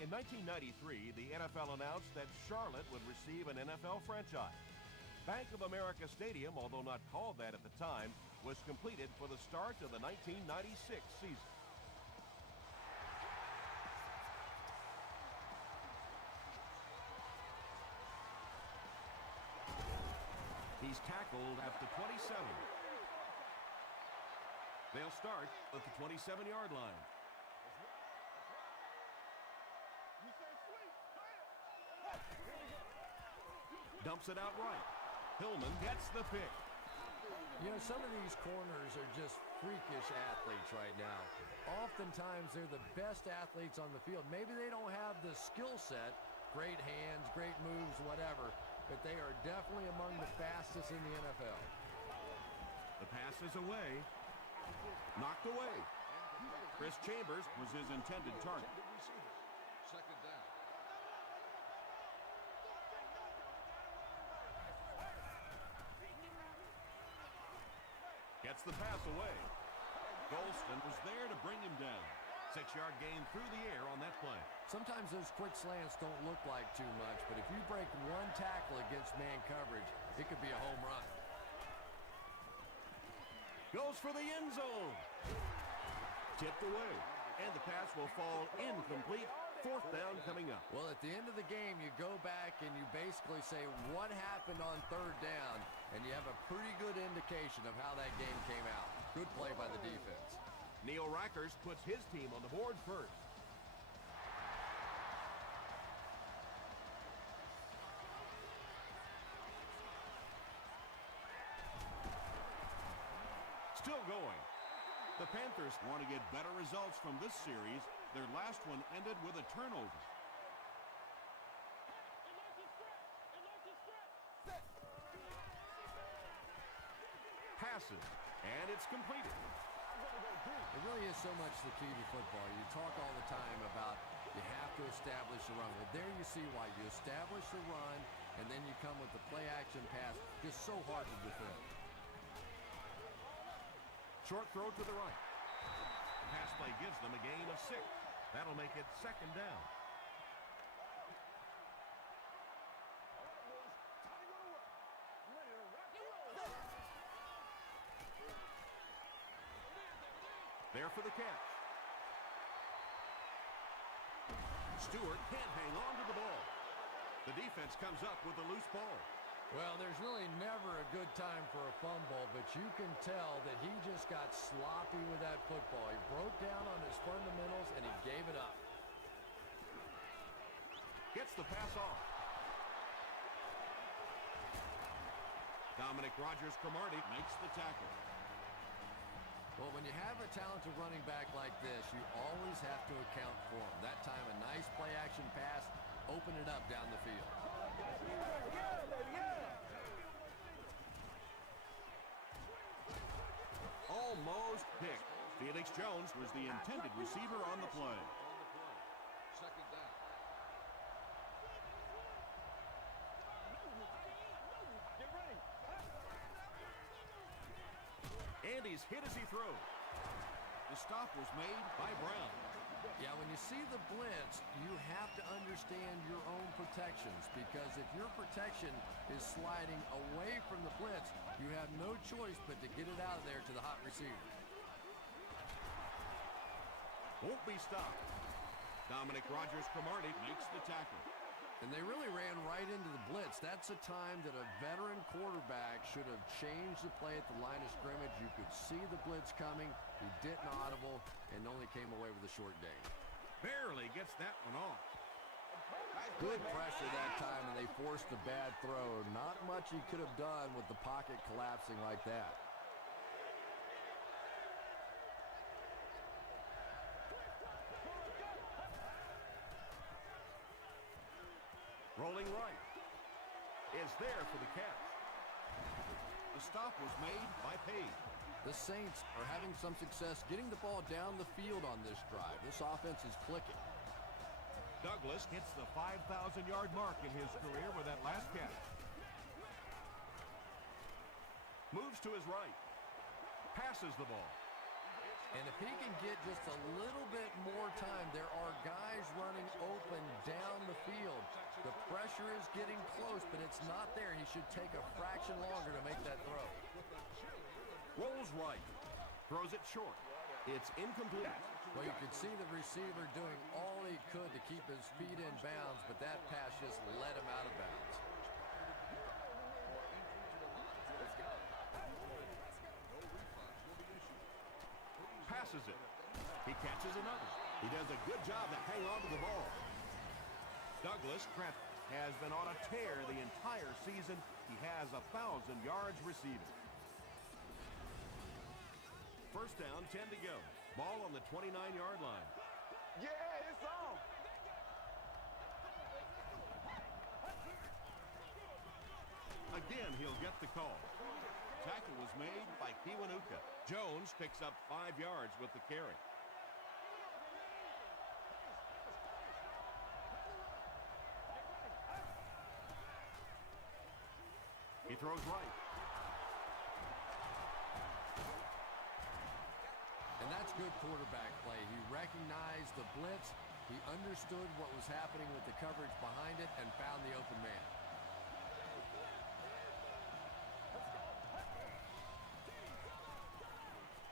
In 1993, the NFL announced that Charlotte would receive an NFL franchise. Bank of America Stadium, although not called that at the time, was completed for the start of the 1996 season. He's tackled at the 27. They'll start at the 27-yard line. Dumps it out right. Hillman gets the pick. You know, some of these corners are just freakish athletes right now. Oftentimes, they're the best athletes on the field. Maybe they don't have the skill set, great hands, great moves, whatever, but they are definitely among the fastest in the NFL. The pass is away. Knocked away. Chris Chambers was his intended target. Second down. Gets the pass away. Golston was there to bring him down. 6-yard gain through the air on that play. Sometimes those quick slants don't look like too much, but if you break one tackle against man coverage, it could be a home run. Goes for the end zone. Tipped away. And the pass will fall incomplete. 4th down coming up. Well, at the end of the game, you go back and you basically say what happened on 3rd down, and you have a pretty good indication of how that game came out. Good play by the defense. Neil Rackers puts his team on the board first. Still going. The Panthers want to get better results from this series. Their last one ended with a turnover. Passes, and it's completed. It really is so much the key to football. You talk all the time about you have to establish the run. Well, there you see why. You establish the run, and then you come with the play-action pass. Just so hard to defend. Short throw to the right. Pass play gives them a gain of 6. That'll make it 2nd down. There for the catch. Stewart can't hang on to the ball. The defense comes up with a loose ball. Well, there's really never a good time for a fumble, but you can tell that he just got sloppy with that football. He broke down on his fundamentals, and he gave it up. Gets the pass off. Dominic Rodgers-Cromartie makes the tackle. Well, when you have a talented running back like this, you always have to account for him. That time, a nice play-action pass, open it up down the field. Almost picked. Felix Jones was the intended receiver on the play. Second down. And he's hit as he throws. The stop was made by Brown. Yeah, when you see the blitz, you have to understand your own protections, because if your protection is sliding away from the blitz, you have no choice but to get it out of there to the hot receiver. Won't be stopped. Dominic Rodgers-Cromartie makes the tackle. And they really ran right into the blitz. That's a time that a veteran quarterback should have changed the play at the line of scrimmage. You could see the blitz coming. He didn't audible and only came away with a short gain. Barely gets that one off. Good pressure that time, and they forced a bad throw. Not much he could have done with the pocket collapsing like that. Rolling right. Is there for the catch. The stop was made by Page. The Saints are having some success getting the ball down the field on this drive. This offense is clicking. Douglas hits the 5,000-yard mark in his career with that last catch. Moves to his right. Passes the ball. And if he can get just a little bit more time, there are guys running open The pressure is getting close, but it's not there. He should take a fraction longer to make that throw. Rolls right. Throws it short. It's incomplete. Well, you could see the receiver doing all he could to keep his feet in bounds, but that pass just let him out of bounds. Passes it. He catches another. He does a good job to hang on to the ball. Douglas Trent has been on a tear the entire season. He has 1,000 yards receiving. First down, 10 to go. Ball on the 29-yard line. Yeah, it's on. Again, he'll get the call. Tackle was made by Kiwanuka. Jones picks up 5 yards with the carry. He throws right. And that's good quarterback play. He recognized the blitz. He understood what was happening with the coverage behind it and found the open man.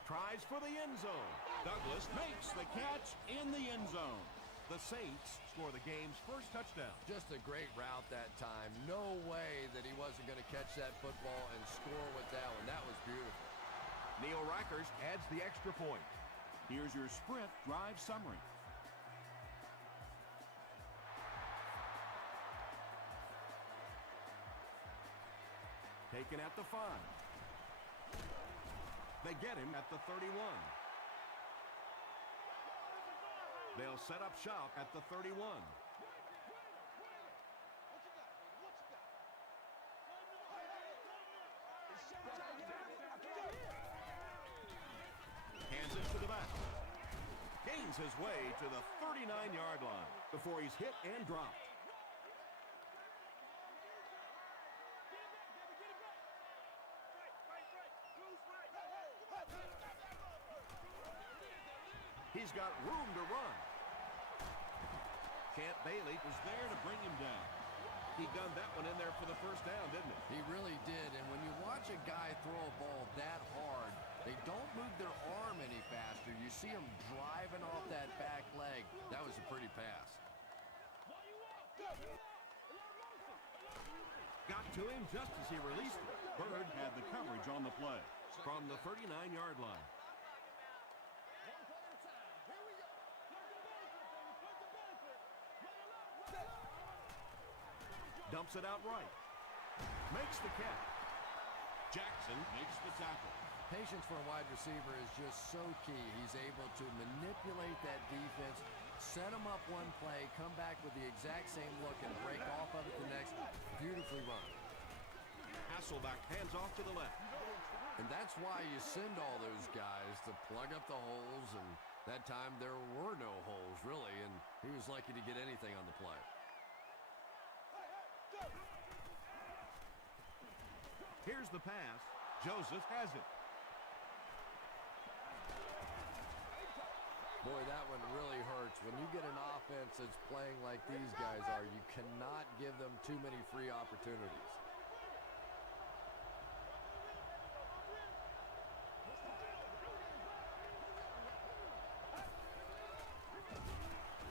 Tries for the end zone. Douglas makes the catch in the end zone. The Saints score the game's first touchdown. Just a great route that time. No way that he wasn't going to catch that football and score with that one. That was beautiful. Neil Rackers adds the extra point. Here's your sprint drive summary. Taken at the 5. They get him at the 31. They'll set up shop at the 31. Hands it to the back. Gains his way to the 39-yard line before he's hit and dropped. He's got room to run. Champ Bailey was there to bring him down. He gunned that one in there for the first down, didn't he? He really did. And when you watch a guy throw a ball that hard, they don't move their arm any faster. You see him driving off that back leg. That was a pretty pass. Got to him just as he released it. Bird had the coverage on the play. From the 39-yard line. Dumps it out right. Makes the catch. Jackson makes the tackle. Patience for a wide receiver is just so key. He's able to manipulate that defense, set them up one play, come back with the exact same look, and break off of it the next. Beautifully run. Hasselback hands off to the left. And that's why you send all those guys to plug up the holes, and that time there were no holes, really, and he was lucky to get anything on the play. Here's the pass. Joseph has it. Boy, that one really hurts. When you get an offense that's playing like these guys are, you cannot give them too many free opportunities.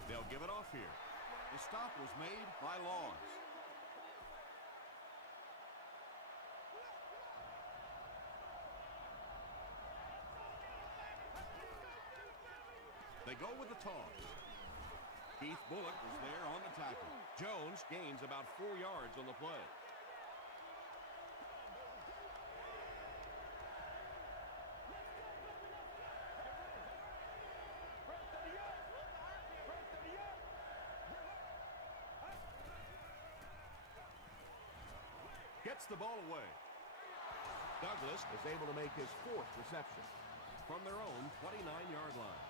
They'll give it off here. The stop was made by Laws. They go with the toss. Keith Bullock was there on the tackle. Jones gains about 4 yards on the play. Gets the ball away. Douglas is able to make his 4th reception from their own 29-yard line.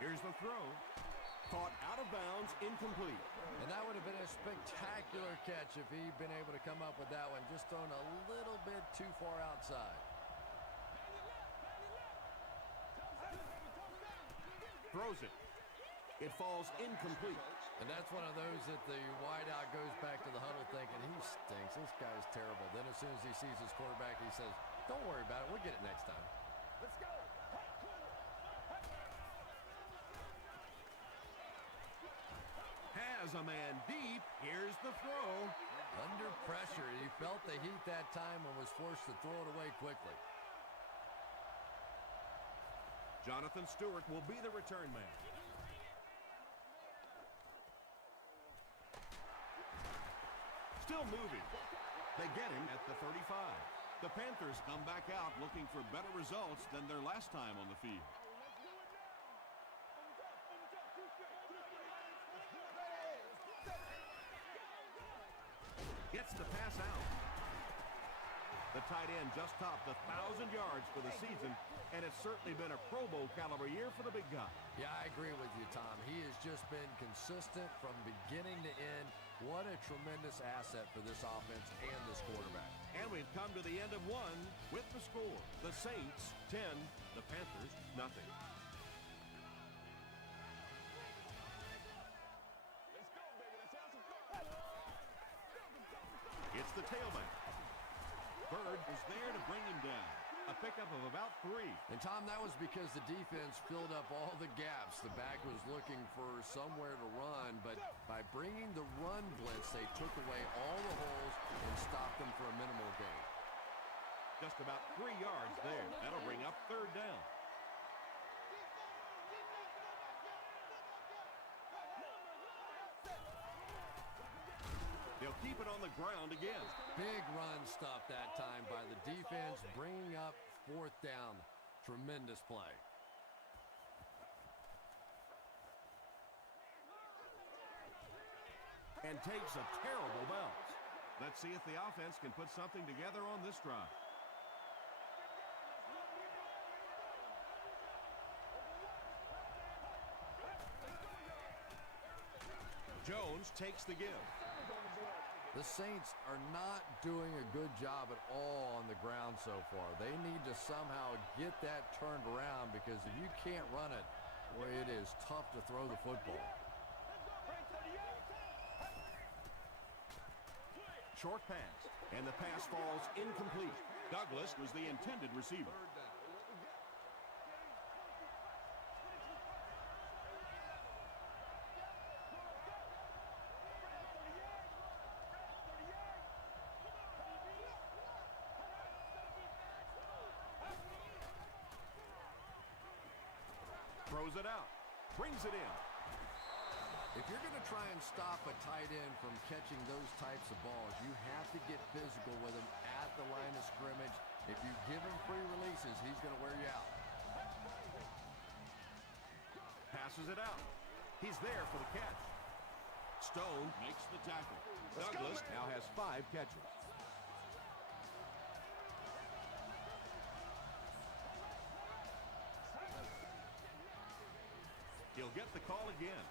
Here's the throw. Caught out of bounds, incomplete. And that would have been a spectacular catch if he'd been able to come up with that one. Just thrown a little bit too far outside. Throws it. It falls incomplete. And that's one of those that the wideout goes back to the huddle thinking, he stinks. This guy's terrible. Then as soon as he sees his quarterback, he says, don't worry about it. We'll get it next time. Let's go. Has a man deep. Here's the throw. Under pressure, he felt the heat that time and was forced to throw it away quickly. Jonathan Stewart will be the return man. Still moving. They get him at the 35. The Panthers come back out looking for better results than their last time on the field. Gets the pass out. The tight end just topped 1,000 yards for the season, and it's certainly been a Pro Bowl caliber year for the big guy. Yeah, I agree with you, Tom. He has just been consistent from beginning to end. What a tremendous asset for this offense and this quarterback. And we've come to the end of one with the score. The Saints 10, the Panthers nothing. It's the tailback. Bird was there to bring him down. A pickup of about 3. And, Tom, that was because the defense filled up all the gaps. The back was looking for somewhere to run, but by bringing the run blitz, they took away all the holes and stopped them for a minimal gain. Just about 3 yards there. That'll bring up 3rd down. They'll keep it on the ground again. Big run stuff that time by the defense, bringing up 4th down. Tremendous play. And takes a terrible bounce. Let's see if the offense can put something together on this drive. Jones takes the give. The Saints are not doing a good job at all on the ground so far. They need to somehow get that turned around because if you can't run it, well, it is tough to throw the football. Short pass, and the pass falls incomplete. Douglas was the intended receiver. Throws it out, brings it in. If you're going to try and stop a tight end from catching those types of balls, you have to get physical with him at the line of scrimmage. If you give him free releases, he's going to wear you out. Passes it out. He's there for the catch. Stone makes the tackle. Douglas now has 5 catches. He'll get the call again.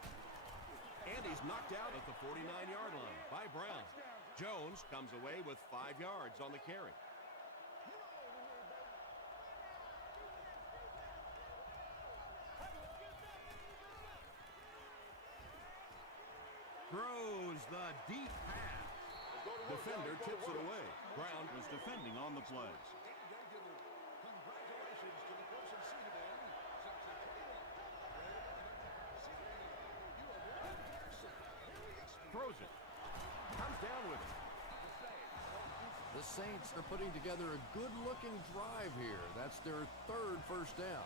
And he's knocked out at the 49-yard line by Brown. Jones comes away with 5 yards on the carry. Throws the deep pass. Defender tips it away. Brown was defending on the plays. Throws it. Comes down with it. The Saints are putting together a good-looking drive here. That's their 3rd first down.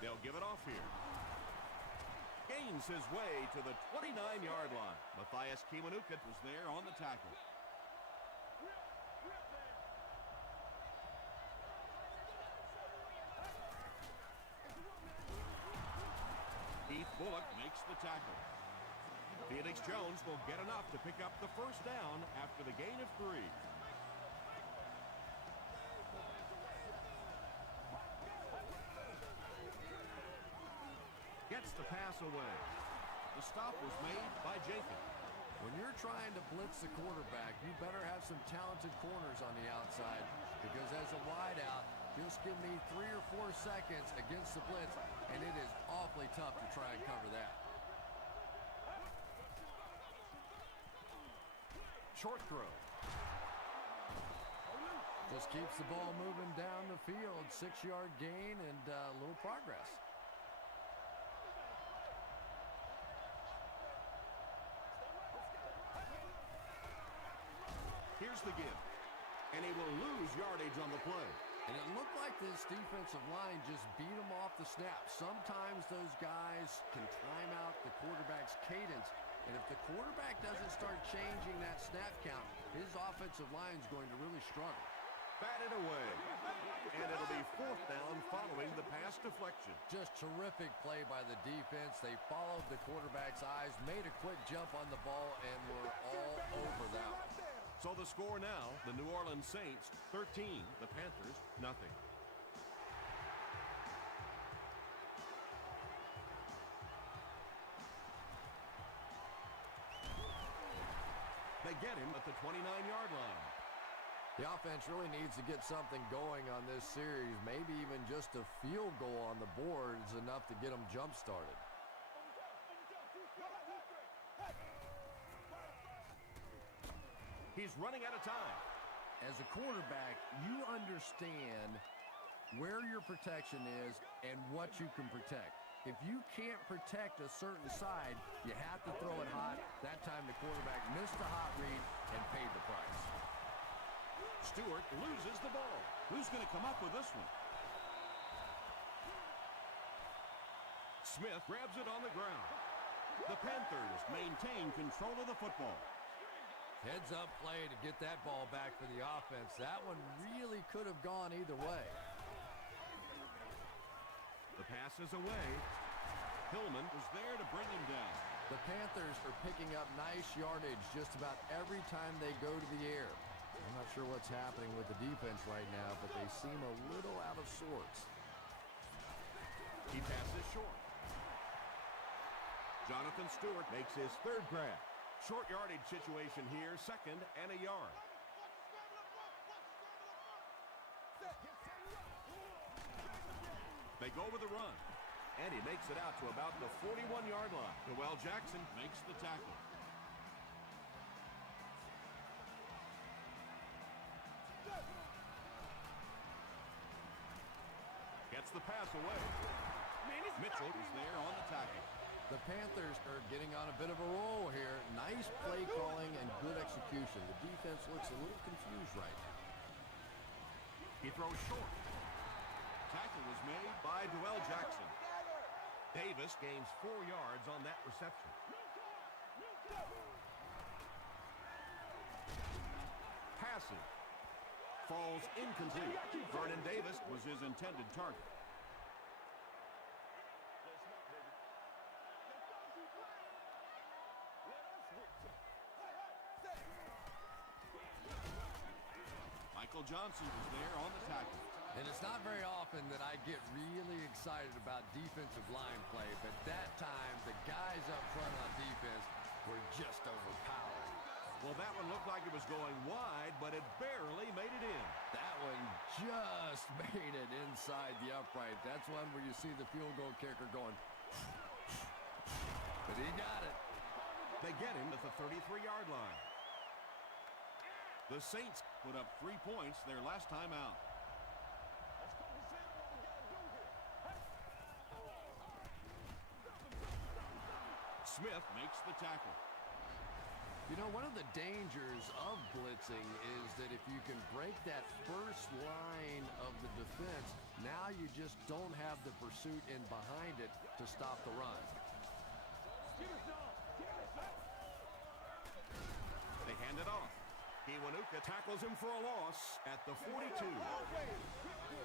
They'll give it off here. Gains his way to the 29-yard line. Matthias Kiwanuka was there on the tackle. Bullock makes the tackle. Felix Jones will get enough to pick up the first down after the gain of 3. Gets the pass away. The stop was made by Jacob. When you're trying to blitz the quarterback, you better have some talented corners on the outside, because as a wideout, just give me 3 or 4 seconds against the blitz, and it is awfully tough to try and cover that. Short throw. Just keeps the ball moving down the field. 6-yard gain and a little progress. Here's the give. And he will lose yardage on the play. And it looked like this defensive line just beat him off the snap. Sometimes those guys can time out the quarterback's cadence. And if the quarterback doesn't start changing that snap count, his offensive line is going to really struggle. Batted away. And it'll be 4th down following the pass deflection. Just terrific play by the defense. They followed the quarterback's eyes, made a quick jump on the ball, and were all over that one. So the score now, the New Orleans Saints 13, the Panthers nothing. They get him at the 29-yard line. The offense really needs to get something going on this series. Maybe even just a field goal on the board is enough to get them jump-started. He's running out of time. As a quarterback, you understand where your protection is and what you can protect. If you can't protect a certain side, you have to throw it hot. That time the quarterback missed the hot read and paid the price. Stewart loses the ball. Who's going to come up with this one? Smith grabs it on the ground. The Panthers maintain control of the football. Heads up play to get that ball back for the offense. That one really could have gone either way. The pass is away. Hillman was there to bring him down. The Panthers are picking up nice yardage just about every time they go to the air. I'm not sure what's happening with the defense right now, but they seem a little out of sorts. He passes short. Jonathan Stewart makes his 3rd grab. Short yardage situation here, 2nd and a yard. They go with the run. And he makes it out to about the 41-yard line. Noel Jackson makes the tackle. Gets the pass away. Mitchell is there on the tackle. The Panthers are getting on a bit of a roll here. Nice play calling and good execution. The defense looks a little confused right now. He throws short. Tackle was made by Noel Jackson. Davis gains 4 yards on that reception. Passing. Falls incomplete. Vernon Davis was his intended target. Michael Johnson was there on the tackle. And it's not very often that I get really excited about defensive line play, but that time the guys up front on defense were just overpowered. Well, that one looked like it was going wide, but it barely made it in. That one just made it inside the upright. That's one where you see the field goal kicker going, but he got it. They get him at the 33-yard line. The Saints put up 3 points their last time out. Smith makes the tackle. You know, one of the dangers of blitzing is that if you can break that first line of the defense, now you just don't have the pursuit in behind it to stop the run. They hand it off. Kiwanuka tackles him for a loss at the 42.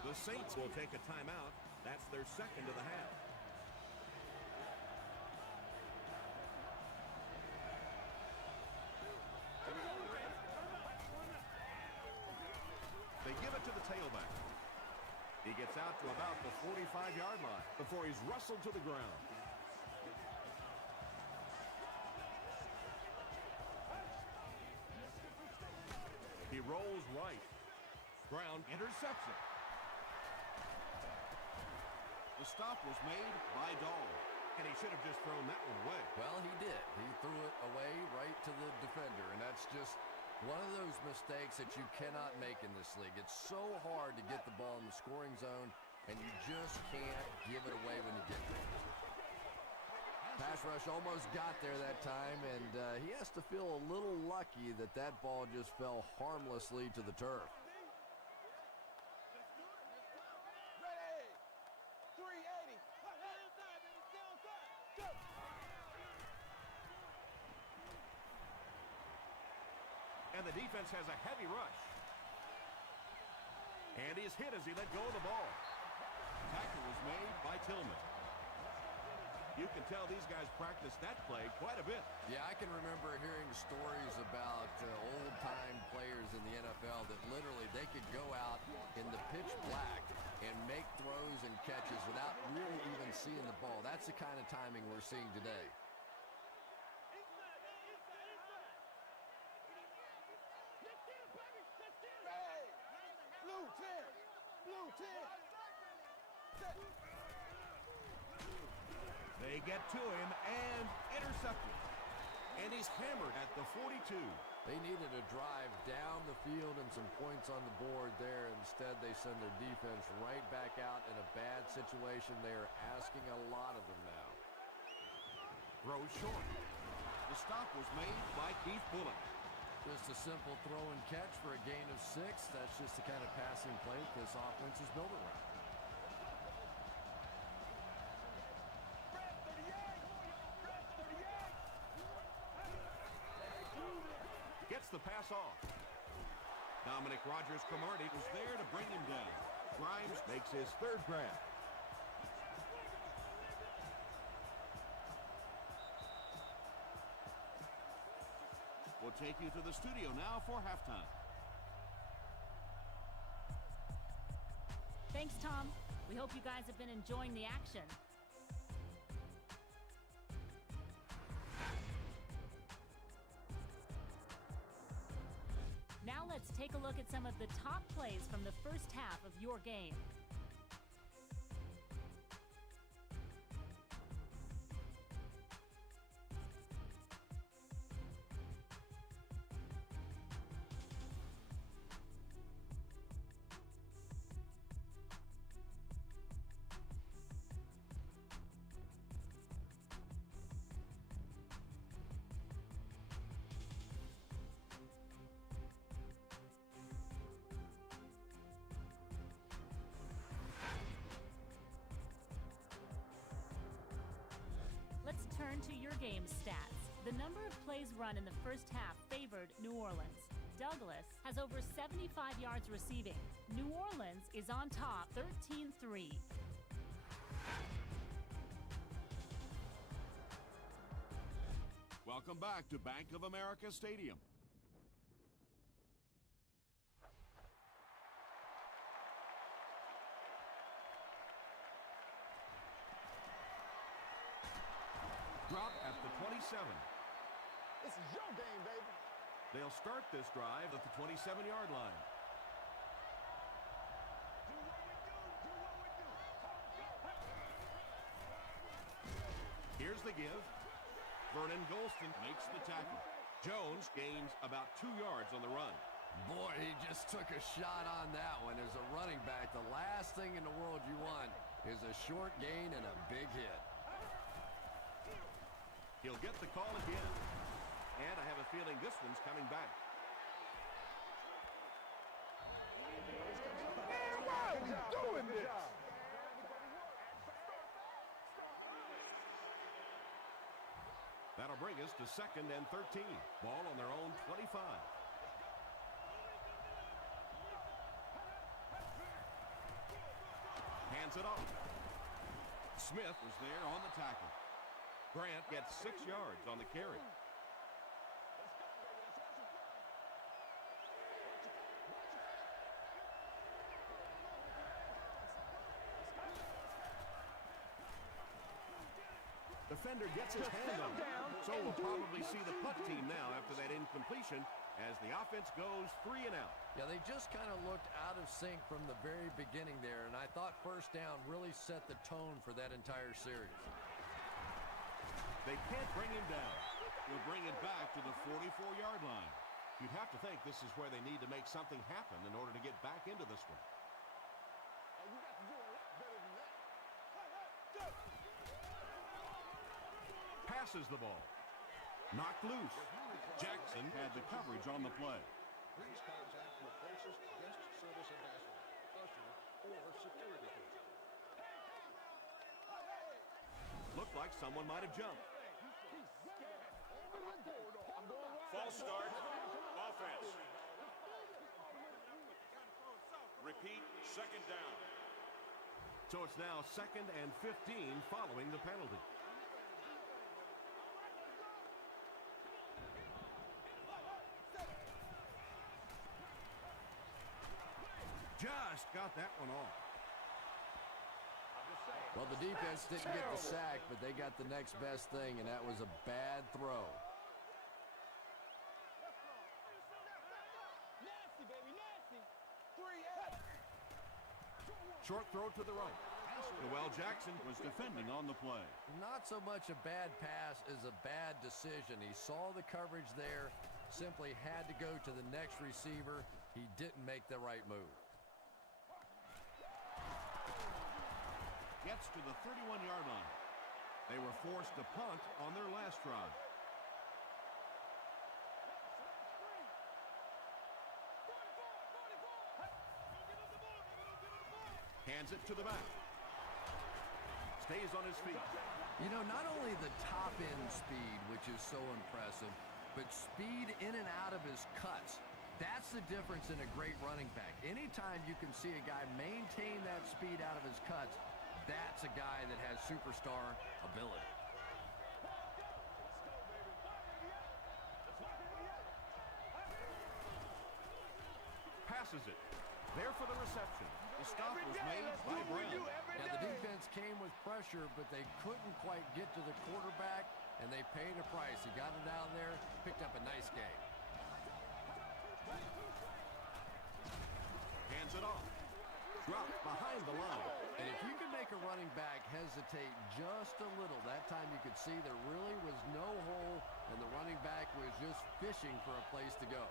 The Saints will take a timeout. That's their 2nd of the half. They give it to the tailback. He gets out to about the 45-yard line before he's wrestled to the ground. ground, intercepts it. The stop was made by Dahl, and he should have just thrown that one away. Well, he did. He threw it away right to the defender, and that's just one of those mistakes that you cannot make in this league. It's so hard to get the ball in the scoring zone, and you just can't give it away when you get there. Pass rush almost got there that time, and he has to feel a little lucky that that ball just fell harmlessly to the turf. And the defense has a heavy rush. And he's hit as he let go of the ball. Tackle was made by Tillman. You can tell these guys practice that play quite a bit. Yeah, I can remember hearing stories about old-time players in the NFL that literally they could go out in the pitch black and make throws and catches without really even seeing the ball. That's the kind of timing we're seeing today. They get to him and intercepted. And he's hammered at the 42. They needed a drive down the field and some points on the board there. Instead, they send their defense right back out in a bad situation. They are asking a lot of them now. Throws short. The stop was made by Keith Bullock. Just a simple throw and catch for a gain of 6. That's just the kind of passing play this offense is built around. Gets the pass off. Dominic Rodgers-Cromartie was there to bring him down. Grimes makes his third grab. We'll take you to the studio now for halftime. Thanks, Tom. We hope you guys have been enjoying the action. Now let's take a look at some of the top plays from the first half of your game. Let's turn to your game stats. The number of plays run in the first half favored New Orleans. Douglas has over 75 yards receiving. New Orleans is on top 13-3. Welcome back to Bank of America Stadium. Drop at the 27. This is your game, baby. They'll start this drive at the 27-yard line. Here's the give. Vernon Golston makes the tackle. Jones gains about 2 yards on the run. Boy, he just took a shot on that one. As a running back, the last thing in the world you want is a short gain and a big hit. He'll get the call again. And I have a feeling this one's coming back. Man, why are we doing this? That'll bring us to 2nd and 13. Ball on their own 25. Hands it off. Smith was there on the tackle. Grant gets 6 yards on the carry. Defender gets his hand on it. So we'll probably see the punt team now after that incompletion as the offense goes 3 and out. Yeah, they just kind of looked out of sync from the very beginning there, and I thought first down really set the tone for that entire series. They can't bring him down. We'll bring it back to the 44-yard line. You'd have to think this is where they need to make something happen in order to get back into this one. You got to do a lot better than that. Passes the ball. Knocked loose. Jackson had the coverage on the play. Please contact your closest guest service ambassador, usher, or security person. Looked like someone might have jumped. False start. Offense. Repeat, second down. So it's now 2nd and 15 following the penalty. Just got that one off. Well, the defense didn't get the sack, but they got the next best thing, and that was a bad throw. Nasty, baby, nasty. 3 Short throw to the right. Noel Jackson was defending on the play. Not so much a bad pass as a bad decision. He saw the coverage there, simply had to go to the next receiver. He didn't make the right move. Gets to the 31-yard line. They were forced to punt on their last drive. Hands it to the back. Stays on his feet. You know, not only the top-end speed, which is so impressive, but speed in and out of his cuts. That's the difference in a great running back. Anytime you can see a guy maintain that speed out of his cuts, that's a guy that has superstar ability. Passes it. There for the reception. The stop was made by Brown. Now, the defense came with pressure, but they couldn't quite get to the quarterback, and they paid a price. He got it down there, picked up a nice game. Hands it off. Dropped behind the line. And if you can make a running back hesitate just a little, that time you could see there really was no hole, and the running back was just fishing for a place to go.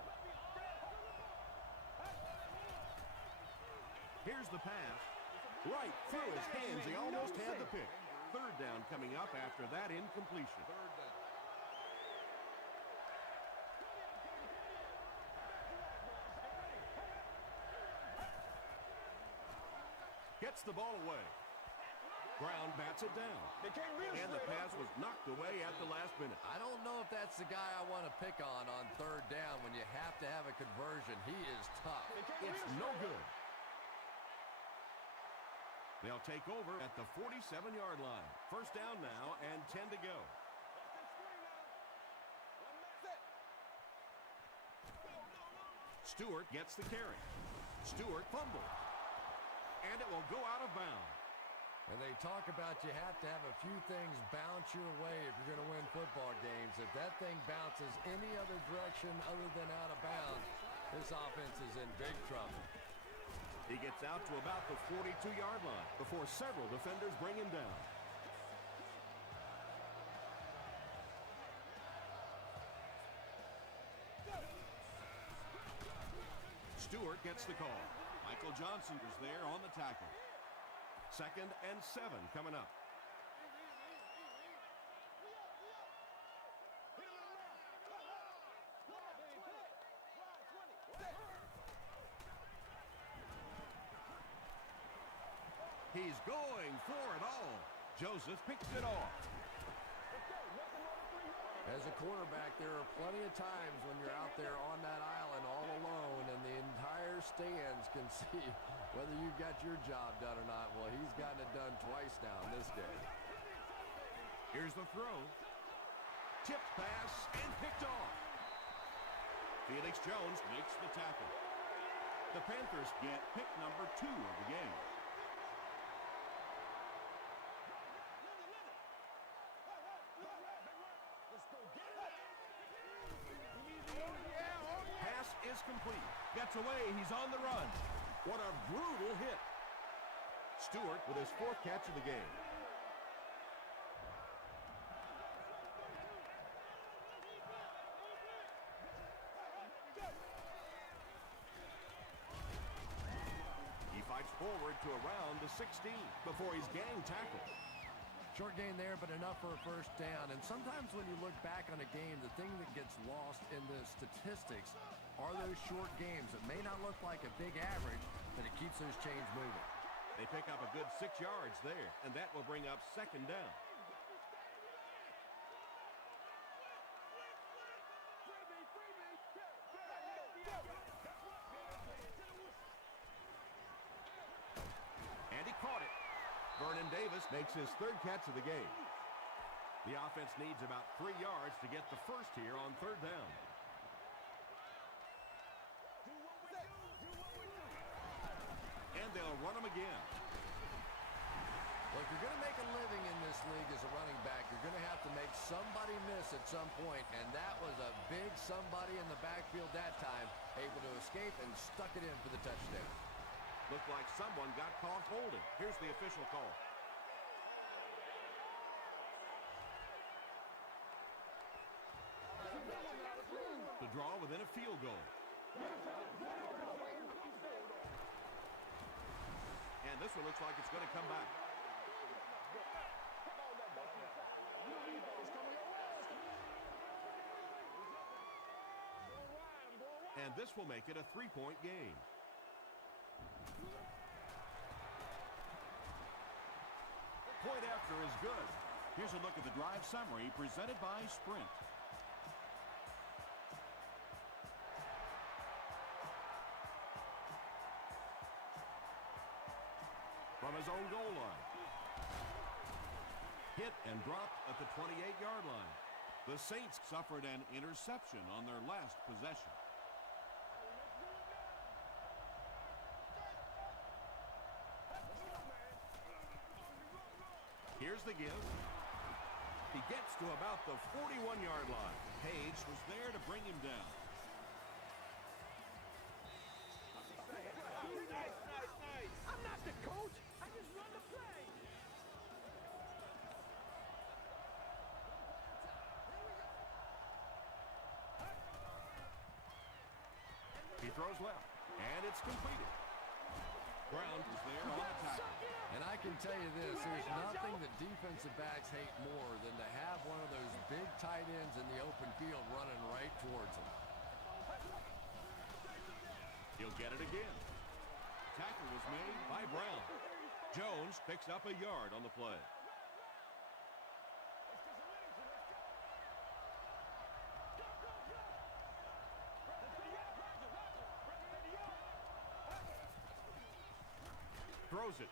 Here's the pass. Right through his hands. He almost had the pick. Third down coming up after that incompletion. Third down. Gets the ball away. Brown bats it down. And the pass was knocked away at the last minute. I don't know if that's the guy I want to pick on third down when you have to have a conversion. He is tough. It's no good. They'll take over at the 47-yard line. First down now and 10 to go. Stewart gets the carry. Stewart fumbled. And it will go out of bounds. And they talk about you have to have a few things bounce your way if you're going to win football games. If that thing bounces any other direction other than out of bounds, this offense is in big trouble. He gets out to about the 42-yard line before several defenders bring him down. Stewart gets the call. Michael Johnson is there on the tackle. 2nd and 7 coming up. He's going for it all. Joseph picks it off. As a quarterback, there are plenty of times when you're out there on that island all alone and the entire stands can see whether you've got your job done or not. Well, he's gotten it done twice now in this game. Here's the throw. Tipped pass and picked off. Felix Jones makes the tackle. The Panthers get pick number 2 of the game. Pass is complete. Gets away. He's on the run. What a brutal hit. Stewart with his 4th catch of the game. He fights forward to around the 16 before he's gang tackled. Short gain there, but enough for a first down. And sometimes when you look back on a game, the thing that gets lost in the statistics are those short games. It may not look like a big average, but it keeps those chains moving. They pick up a good 6 yards there, and that will bring up 2nd down. And he caught it. Vernon Davis makes his 3rd catch of the game. The offense needs about 3 yards to get the first here on 3rd down. And they'll run him again. Well, if you're going to make a living in this league as a running back, you're going to have to make somebody miss at some point, and that was a big somebody in the backfield that time, able to escape and stuck it in for the touchdown. Looked like someone got caught holding. Here's the official call. To draw within a field goal. And this one looks like it's going to come back. And this will make it a 3-point game. Point after is good. Here's a look at the drive summary presented by Sprint. From his own goal line. Hit and dropped at the 28-yard line. The Saints suffered an interception on their last possession. Here's the give. He gets to about the 41-yard line. Page was there to bring him down. Nice. I'm not the coach. I just run the play. He throws left, and it's completed. Brown is there on the tackle. And I can tell you this, there's nothing that defensive backs hate more than to have one of those big tight ends in the open field running right towards them. He'll get it again. Tackle was made by Brown. Jones picks up a yard on the play. Throws it.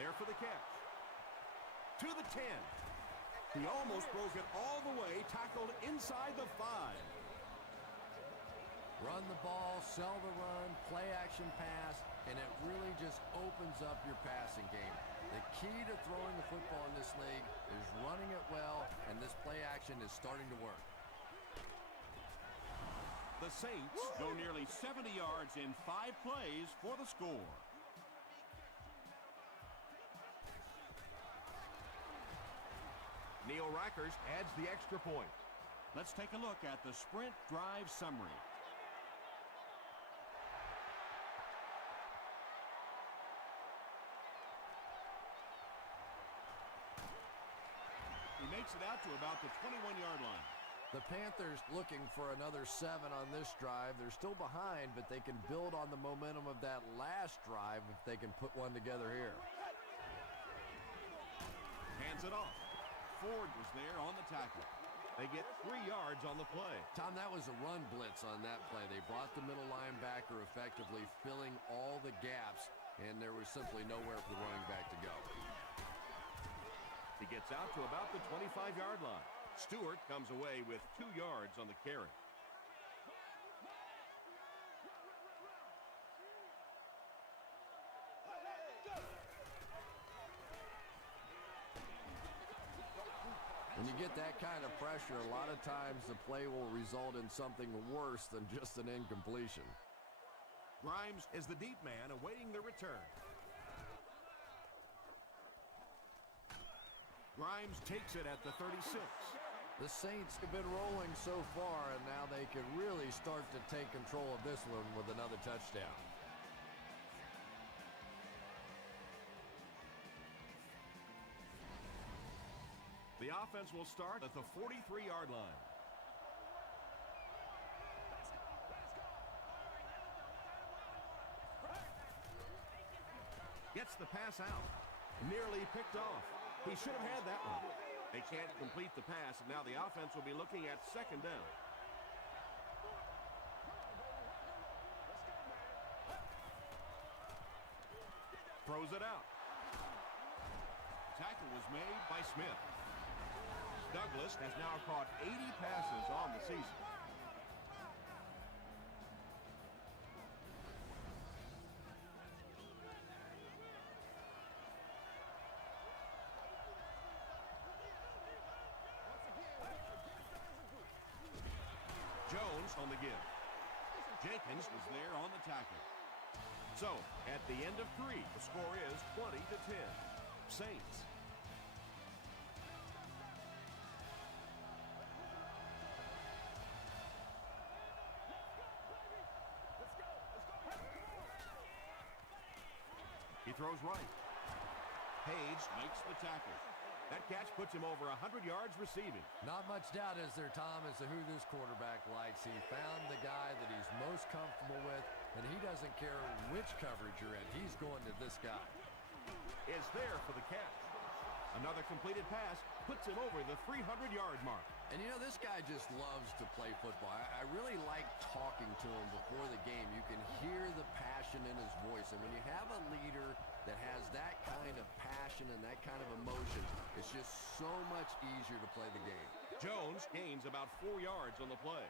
There for the catch. To the 10. He almost broke it all the way, tackled inside the 5. Run the ball, sell the run, play action pass, and it really just opens up your passing game. The key to throwing the football in this league is running it well, and this play action is starting to work. The Saints go nearly 70 yards in 5 plays for the score. Neil Rackers adds the extra point. Let's take a look at the Sprint drive summary. He makes it out to about the 21-yard line. The Panthers looking for another 7 on this drive. They're still behind, but they can build on the momentum of that last drive if they can put one together here. Hands it off. Ford was there on the tackle. They get 3 yards on the play. Tom, that was a run blitz on that play. They brought the middle linebacker effectively filling all the gaps, and there was simply nowhere for the running back to go. He gets out to about the 25-yard line. Stewart comes away with 2 yards on the carry. When you get that kind of pressure, a lot of times the play will result in something worse than just an incompletion. Grimes is the deep man awaiting the return. Grimes takes it at the 36. The Saints have been rolling so far, and now they can really start to take control of this one with another touchdown. The offense will start at the 43-yard line. Gets the pass out. Nearly picked off. He should have had that one. They can't complete the pass, and now the offense will be looking at second down. Throws it out. Tackle was made by Smith. Douglas has now caught 80 passes on the season. Jones on the give. Jenkins was there on the tackle. So, at the end of 3, the score is 20-10. Saints. He throws right. Page makes the tackle. That catch puts him over 100 yards receiving. Not much doubt, is there, Tom, as to who this quarterback likes. He found the guy that he's most comfortable with, and he doesn't care which coverage you're in. He's going to this guy. Is there for the catch. Another completed pass puts him over the 300-yard mark. And you know, this guy just loves to play football. I really like talking to him before the game. You can hear the passion in his voice. And when you have a leader that has that kind of passion and that kind of emotion, it's just so much easier to play the game. Jones gains about 4 yards on the play.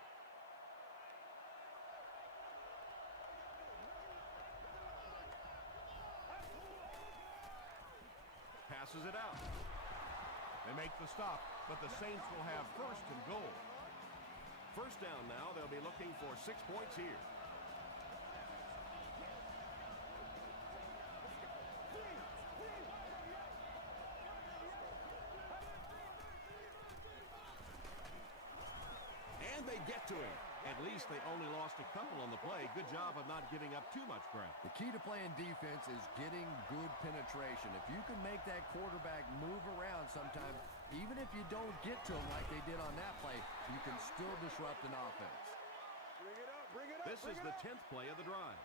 Passes it out. They make the stop, but the Saints will have first and goal. First down now, they'll be looking for 6 points here. And they get to him. At least they only lost a couple on the play. Good job of not giving up too much ground. The key to playing defense is getting good penetration. If you can make that quarterback move around sometimes, even if you don't get to him like they did on that play, you can still disrupt an offense. Bring it up, bring it up. This is the 10th play of the drive.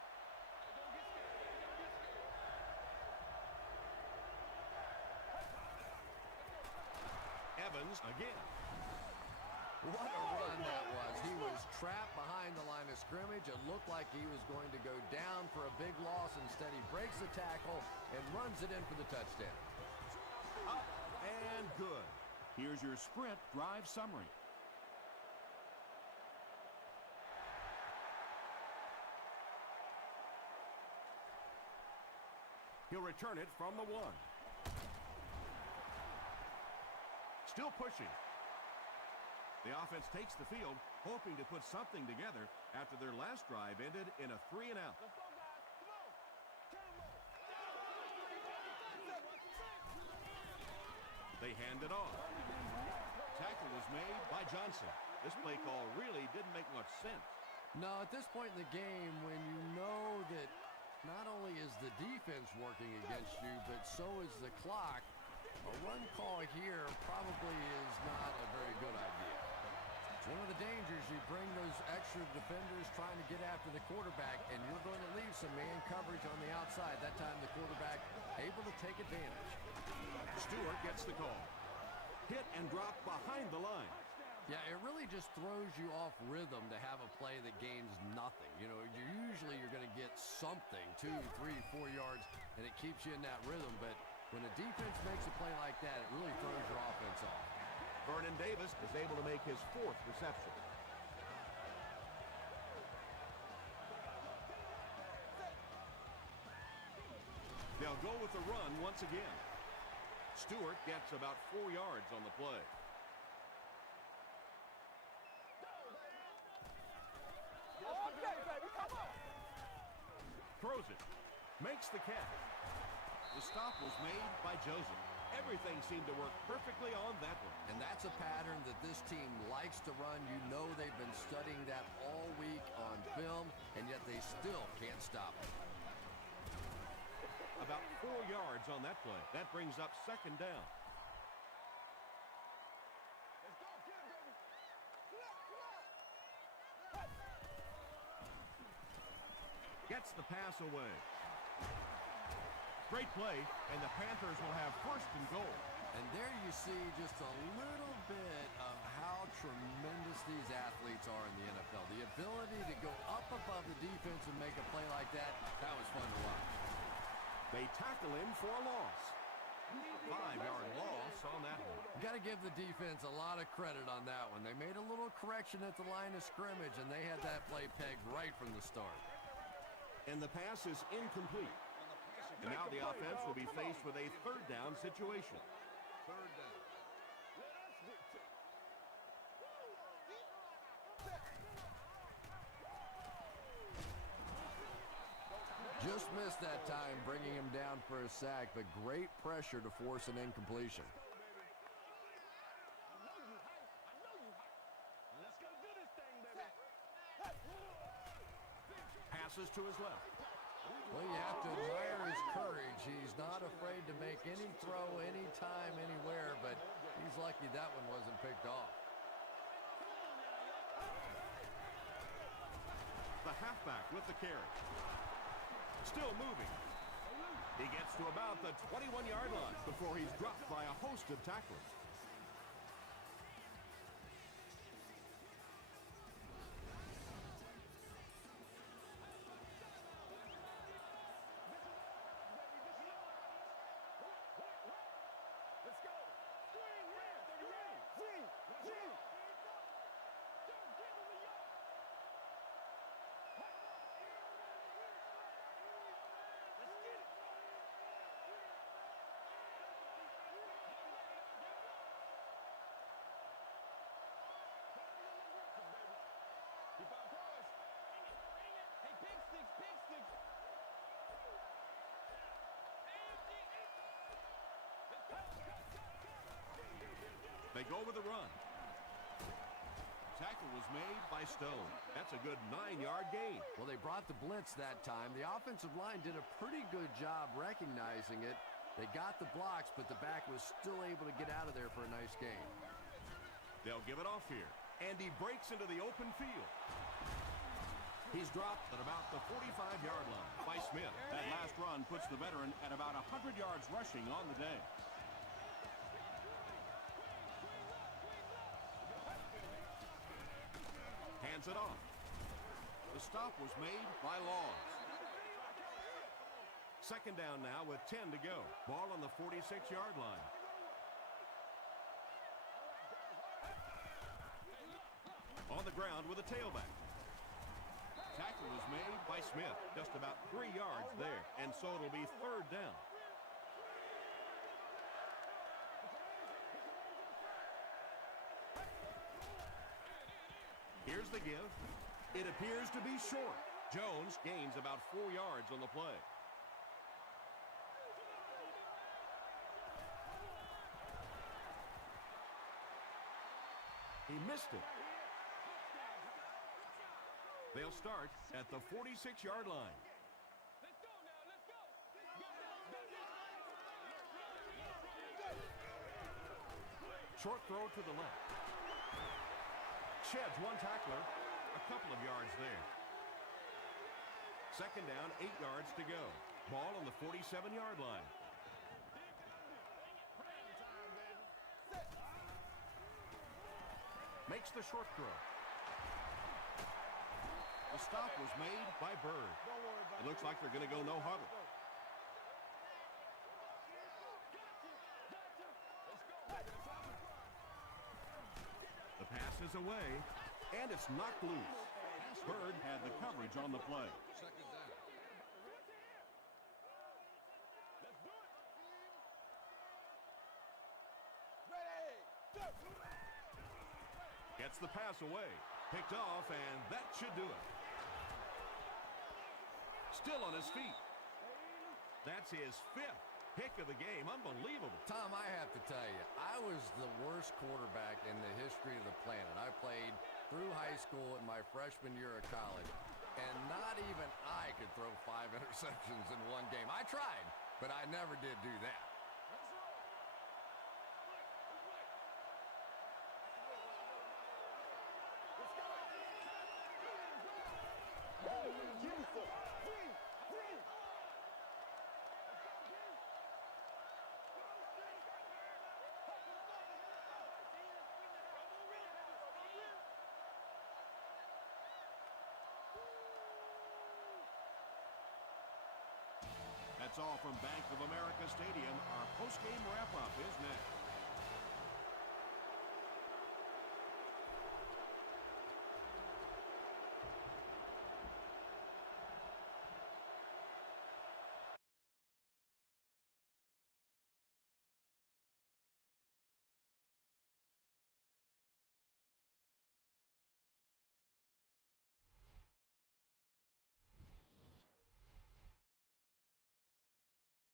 Evans again. What a run that was. He was trapped behind the line of scrimmage. It looked like he was going to go down for a big loss. Instead, he breaks the tackle and runs it in for the touchdown. Up and good. Here's your sprint drive summary. He'll return it from the 1. Still pushing. The offense takes the field, hoping to put something together after their last drive ended in a 3-and-out. They hand it off. Tackle was made by Johnson. This play call really didn't make much sense. No, at this point in the game, when you know that not only is the defense working against you, but so is the clock, a run call here probably is not a very good idea. It's one of the dangers. You bring those extra defenders trying to get after the quarterback, and you're going to leave some man coverage on the outside. That time the quarterback able to take advantage. Stewart gets the call. Hit and drop behind the line. Yeah, it really just throws you off rhythm to have a play that gains nothing. You know, usually you're going to get something, 2, 3, 4 yards, and it keeps you in that rhythm. But when a defense makes a play like that, it really throws your offense off. Vernon Davis is able to make his 4th reception. They'll go with the run once again. Stewart gets about 4 yards on the play. Throws it. Makes the catch. The stop was made by Joseph. Everything seemed to work perfectly on that one. And that's a pattern that this team likes to run. You know they've been studying that all week on film, and yet they still can't stop it. About 4 yards on that play. That brings up second down. Gets the pass away. Great play, and the Panthers will have first and goal. And there you see just a little bit of how tremendous these athletes are in the NFL. The ability to go up above the defense and make a play like that, that was fun to watch. They tackle him for a loss. 5-yard loss on that one. You got to give the defense a lot of credit on that one. They made a little correction at the line of scrimmage, and they had that play pegged right from the start. And the pass is incomplete. And now the offense will be faced with a third down situation. Third down. Just missed that time, bringing him down for a sack, but great pressure to force an incompletion. Passes to his left. Well, you have to admire his courage. He's not afraid to make any throw, anytime, anywhere, but he's lucky that one wasn't picked off. The halfback with the carry. Still moving. He gets to about the 21-yard line before he's dropped by a host of tacklers. They go with a run. Tackle was made by Stone. That's a good 9-yard gain. Well, they brought the blitz that time. The offensive line did a pretty good job recognizing it. They got the blocks, but the back was still able to get out of there for a nice gain. They'll give it off here. And he breaks into the open field. He's dropped at about the 45-yard line by Smith. That last run puts the veteran at about 100 yards rushing on the day. Hands it off. The stop was made by Laws. Second down now with 10 to go. Ball on the 46-yard line. On the ground with a tailback. Tackle was made by Smith. Just about 3 yards there. And so it'll be third down. Here's the give. It appears to be short. Jones gains about 4 yards on the play. He missed it. They'll start at the 46-yard line. Short throw to the left. Sheds one tackler, a couple of yards there. Second down, 8 yards to go. Ball on the 47-yard line. Makes the short throw. The stop was made by Bird. It looks like they're going to go no huddle. The pass is away, and it's knocked loose. Bird had the coverage on the play. Second down. Gets the pass away. Picked off, and that should do it. Still on his feet. That's his 5th pick of the game. Unbelievable. Tom, I have to tell you, I was the worst quarterback in the history of the planet. I played through high school and my freshman year of college, and not even I could throw 5 interceptions in one game. I tried, but I never did do that. That's all from Bank of America Stadium. Our post-game wrap-up is next.